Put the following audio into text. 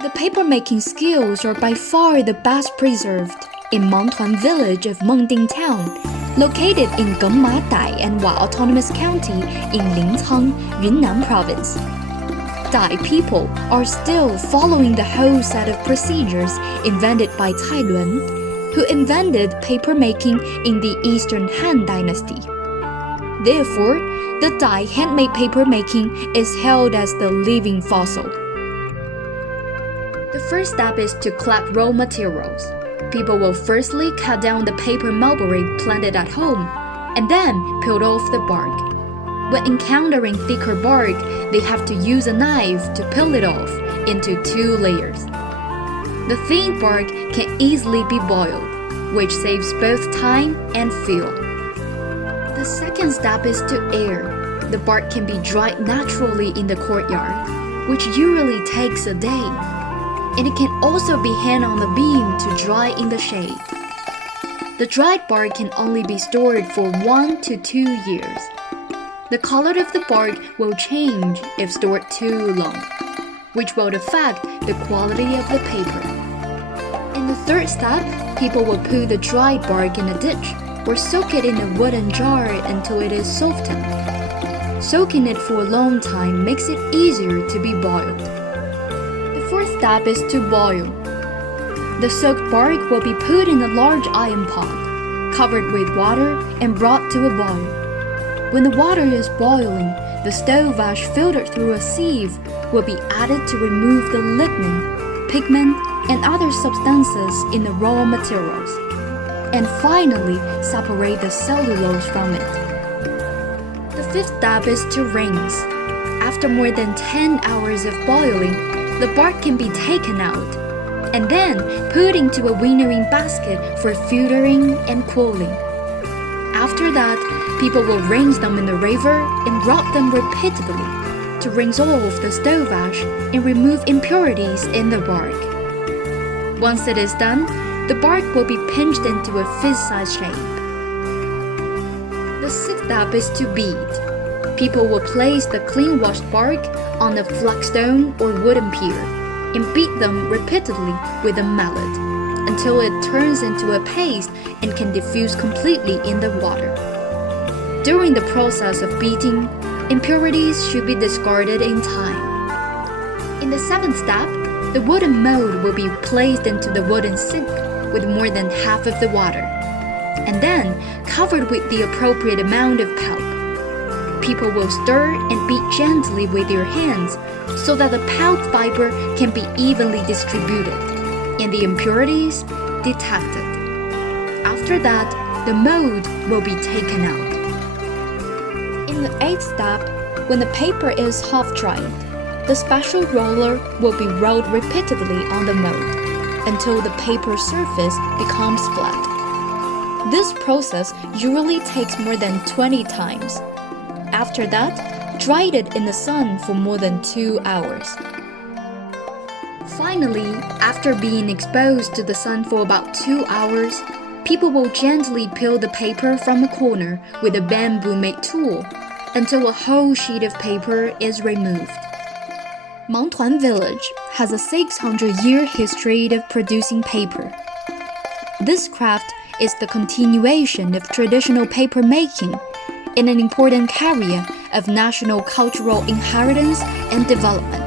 The papermaking skills are by far the best preserved in Mangtuan Village of Mangding Town, located in Gengma Dai and Wa Autonomous County in Lincang, Yunnan Province. Dai people are still following the whole set of procedures invented by Cai Lun, who invented papermaking in the Eastern Han Dynasty. Therefore, the Dai handmade papermaking is held as the living fossil. The first step is to collect raw materials. People will firstly cut down the paper mulberry planted at home, and then peel off the bark. When encountering thicker bark, they have to use a knife to peel it off into 2 layers. The thin bark can easily be boiled, which saves both time and fuel. The second step is to air. The bark can be dried naturally in the courtyard, which usually takes a day. And it can also be hung on the beam to dry in the shade. The dried bark can only be stored for 1 to 2 years. The color of the bark will change if stored too long, which will affect the quality of the paper. In the third step, people will put the dried bark in a ditch or soak it in a wooden jar until it is softened. Soaking it for a long time makes it easier to be boiled. The fourth step is to boil. The soaked bark will be put in a large iron pot, covered with water and brought to a boil. When the water is boiling, the stove ash filtered through a sieve will be added to remove the lignin, pigment, and other substances in the raw materials, and finally separate the cellulose from it. The fifth step is to rinse. After more than 10 hours of boiling, the bark can be taken out, and then put into a winnowing basket for filtering and cooling. After that, people will rinse them in the river and rub them repeatedly to rinse off the stove ash and remove impurities in the bark. Once it is done, the bark will be pinched into a fist-sized shape. The sixth step is to beat. People will place the clean-washed bark on a flagstone or wooden pier and beat them repeatedly with a mallet until it turns into a paste and can diffuse completely in the water. During the process of beating, impurities should be discarded in time. In the seventh step, the wooden mold will be placed into the wooden sink with more than half of the water, and then covered with the appropriate amount of pulp. People will stir and beat gently with their hands so that the pulp fiber can be evenly distributed and the impurities detected. After that, the mold will be taken out. In the eighth step, when the paper is half-dried, the special roller will be rolled repeatedly on the mold until the paper surface becomes flat. This process usually takes more than 20 times. After that, dry it in the sun for more than 2 hours. Finally, after being exposed to the sun for about 2 hours, people will gently peel the paper from a corner with a bamboo-made tool until a whole sheet of paper is removed. Mangtuan Village has a 600-year history of producing paper. This craft is the continuation of traditional paper making and an important carrier of national cultural inheritance and development.